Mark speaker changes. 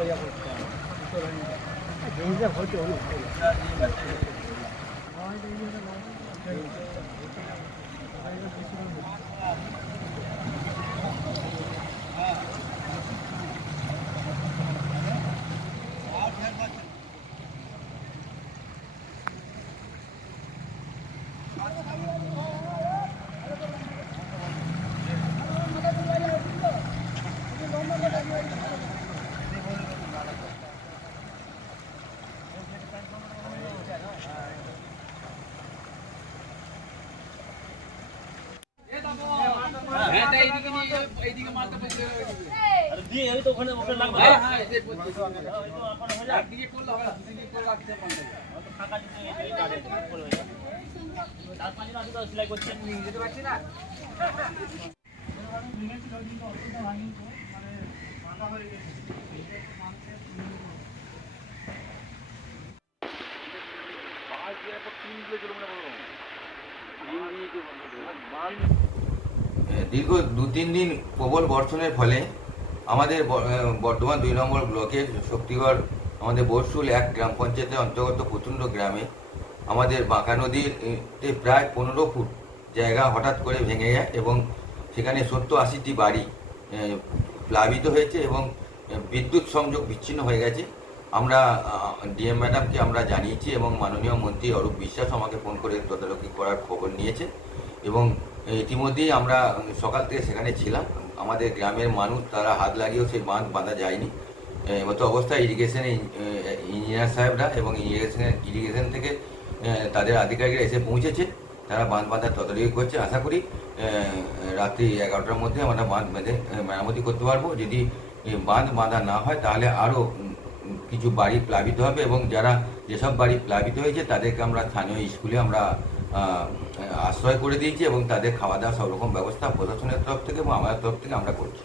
Speaker 1: बढ़िया बोलता है तो नहीं है बहुत होने Thank you. পয়সা করতে হবে জিনিসটা হচ্ছে অনেক
Speaker 2: দীর্ঘ দু তিন দিন প্রবল বর্ষণের ফলে আমাদের বর্ধমান দুই নম্বর ব্লকের শক্তিগড়, আমাদের বর্ষুল এক গ্রাম পঞ্চায়েতের অন্তর্গত প্রচণ্ড গ্রামে আমাদের বাঁকা নদীর প্রায় পনেরো ফুট জায়গা হঠাৎ করে ভেঙে যায় এবং সেখানে সত্তর আশিটি বাড়ি প্লাবিত হয়েছে এবং বিদ্যুৎ সংযোগ বিচ্ছিন্ন হয়ে গেছে। আমরা ডিএম ম্যাডামকে আমরা জানিয়েছি এবং মাননীয় মন্ত্রী অরূপ বিশ্বাস আমাকে ফোন করে তদারকি করার খবর নিয়েছে। এবং ইতিমধ্যেই আমরা সকাল থেকে সেখানে ছিলাম। আমাদের গ্রামের মানুষ, তারা হাত লাগিয়েও সেই বাঁধ বাঁধা যায়নি। মতো অবস্থায় ইরিগেশন ইঞ্জিনিয়ার সাহেবরা এবং ইরিগেশন ইরিগেশন থেকে তাদের আধিকারিকরা এসে পৌঁছেছে। তারা বাঁধ বাঁধার তদারকি করছে। আশা করি রাত্রি এগারোটার মধ্যে আমরা বাঁধ বেঁধে মেরামতি করতে পারব। যদি বাঁধ বাঁধা না হয়, তাহলে আরও কিছু বাড়ি প্লাবিত হবে এবং যারা যেসব বাড়ি প্লাবিত হয়েছে, তাদেরকে আমরা স্থানীয় স্কুলে আমরা আশ্রয় করে দিয়েছি এবং তাদের খাওয়া দাওয়া সব রকম ব্যবস্থা প্রশাসনের তরফ থেকে এবং আমাদের তরফ থেকে আমরা করছি।